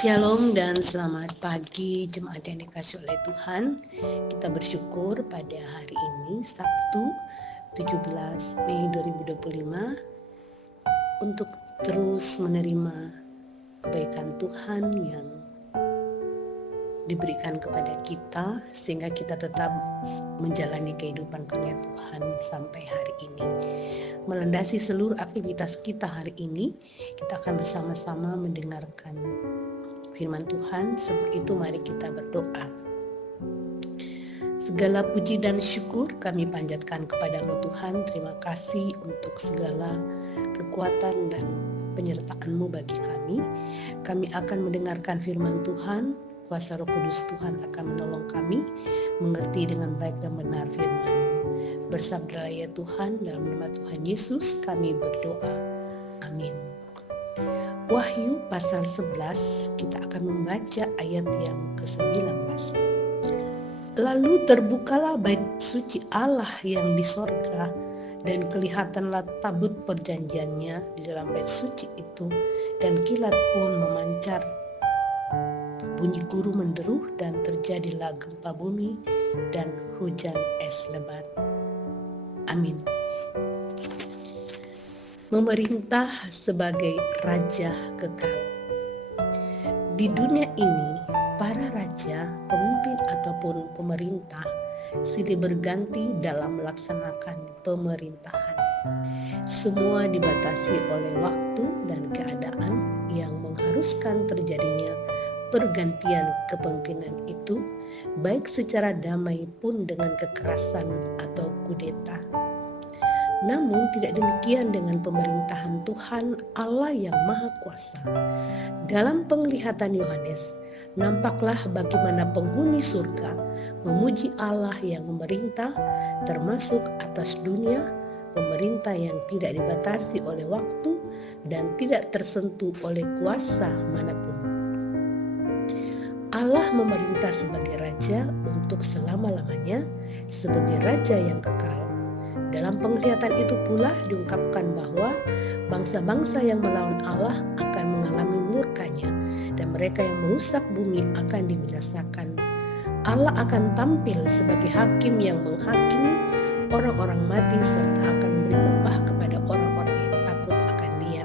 Shalom dan selamat pagi jemaat yang dikasihi oleh Tuhan. Kita bersyukur pada hari ini Sabtu 17 Mei 2025 untuk terus menerima kebaikan Tuhan yang diberikan kepada kita sehingga kita tetap menjalani kehidupan karya Tuhan sampai hari ini. Melandasi seluruh aktivitas kita hari ini, kita akan bersama-sama mendengarkan firman Tuhan. Sebelum itu mari kita berdoa. Segala puji dan syukur kami panjatkan kepada-Mu Tuhan. Terima kasih untuk segala kekuatan dan penyertaan-Mu bagi kami. Kami akan mendengarkan firman Tuhan. Kuasa Roh Kudus Tuhan akan menolong kami mengerti dengan baik dan benar firman-Mu. Bersabdalah ya Tuhan, dalam nama Tuhan Yesus kami berdoa. Amin. Wahyu pasal 11, kita akan membaca ayat yang ke-19. Lalu terbukalah bait suci Allah yang di sorga, dan kelihatanlah tabut perjanjiannya di dalam bait suci itu, dan kilat pun memancar. Bunyi guru menderu dan terjadilah gempa bumi dan hujan es lebat. Amin. Memerintah sebagai raja kekal. Di dunia ini, para raja, pemimpin ataupun pemerintah silih berganti dalam melaksanakan pemerintahan. Semua dibatasi oleh waktu dan keadaan yang mengharuskan terjadinya pergantian kepemimpinan itu, baik secara damai pun dengan kekerasan atau kudeta. Namun tidak demikian dengan pemerintahan Tuhan Allah yang Maha Kuasa. Dalam penglihatan Yohanes, nampaklah bagaimana penghuni surga memuji Allah yang memerintah, termasuk atas dunia, pemerintah yang tidak dibatasi oleh waktu dan tidak tersentuh oleh kuasa manapun. Allah memerintah sebagai raja untuk selama-lamanya, sebagai raja yang kekal. Dalam penglihatan itu pula diungkapkan bahwa bangsa-bangsa yang melawan Allah akan mengalami murkanya, dan mereka yang merusak bumi akan dibinasakan. Allah akan tampil sebagai hakim yang menghakimi orang-orang mati serta akan memberi upah kepada orang-orang yang takut akan Dia.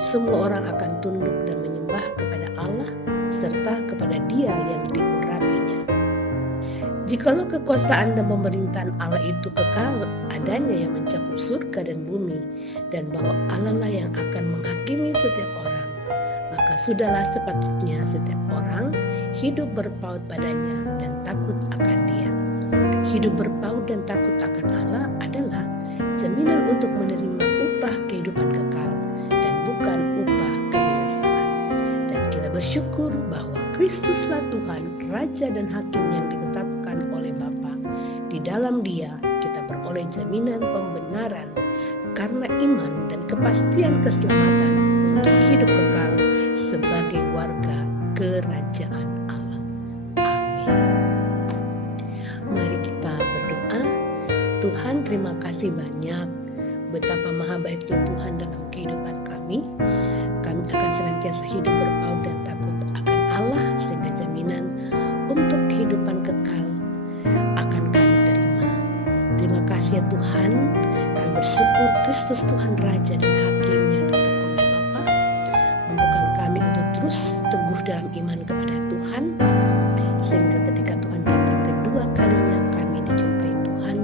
Semua orang akan tunduk dan menyembah kepada Allah serta kepada Dia yang diurapinya. Jikalau kekuasaan dan pemerintahan Allah itu kekal adanya yang mencakup surga dan bumi, dan bahwa Allah lah yang akan menghakimi setiap orang, maka sudahlah sepatutnya setiap orang hidup berpaut padanya dan takut akan Dia. Hidup berpaut dan takut akan Allah adalah jaminan untuk menerima upah kehidupan kekal dan bukan upah kebinasaan. Dan kita bersyukur bahwa Kristuslah Tuhan, Raja dan Hakim yang ditetapkan oleh Bapa. Di dalam Dia kita beroleh jaminan pembenaran karena iman dan kepastian keselamatan untuk hidup kekal sebagai warga kerajaan Allah. Amin. Mari kita berdoa. Tuhan, terima kasih banyak betapa maha baiknya Tuhan dalam kehidupan kami. Kami akan senantiasa hidup berpaut dan takut akan Allah, sehingga jaminan untuk kehidupan kekal akan kami terima. Terima kasih ya Tuhan. Kami bersyukur Kristus Tuhan Raja dan Hakim yang ditetapkan oleh Bapa membuka kami untuk terus teguh dalam iman kepada Tuhan, sehingga ketika Tuhan datang kedua kalinya kami dijumpai Tuhan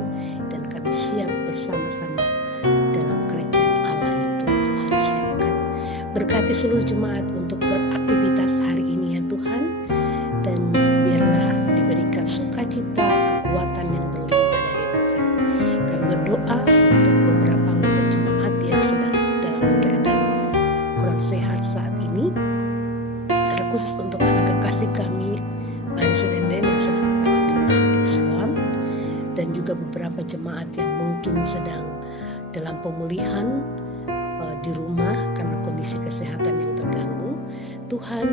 dan kami siap bersama-sama dalam kerajaan Allah yang telah Tuhan siapkan. Berkati seluruh jemaat untuk beraktivitas hari ini ya Tuhan, dan biarlah diberikan sukacita, kekuatan yang berlimpah dari Tuhan. Kami berdoa untuk beberapa anggota jemaat yang sedang dalam keadaan kurang sehat saat ini, secara khusus untuk anak kekasih kami Baris Renden yang sedang merawat di rumah sakit Siloam, dan juga beberapa jemaat yang mungkin sedang dalam pemulihan di rumah karena kondisi kesehatan yang terganggu. Tuhan,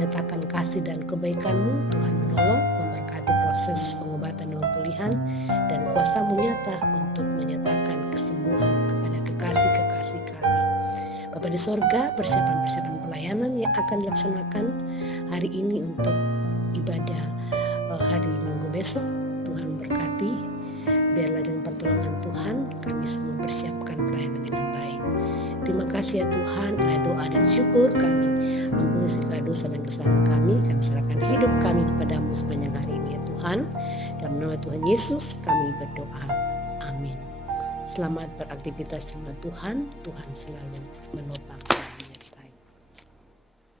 nyatakan kasih dan kebaikan-Mu. Tuhan menolong, memberkati proses pengobatan dan pemulihan, dan kuasa-Mu nyata untuk menyatakan kesembuhan kepada kekasih-kekasih kami. Bapa di sorga, persiapan-persiapan pelayanan yang akan dilaksanakan hari ini untuk ibadah hari Minggu besok, Tuhan berkati. Biarlah dengan pertolongan Tuhan kami semua persiapkan pelayanan dengan baik. Terima kasih ya Tuhan, inilah doa dan syukur kami. Ampuni segala dosa dan kesalahan kami serahkan hidup kami kepadamu sepanjang hari ini ya Tuhan. Dalam nama Tuhan Yesus kami berdoa. Amin. Selamat beraktivitas sama Tuhan, Tuhan selalu menopang.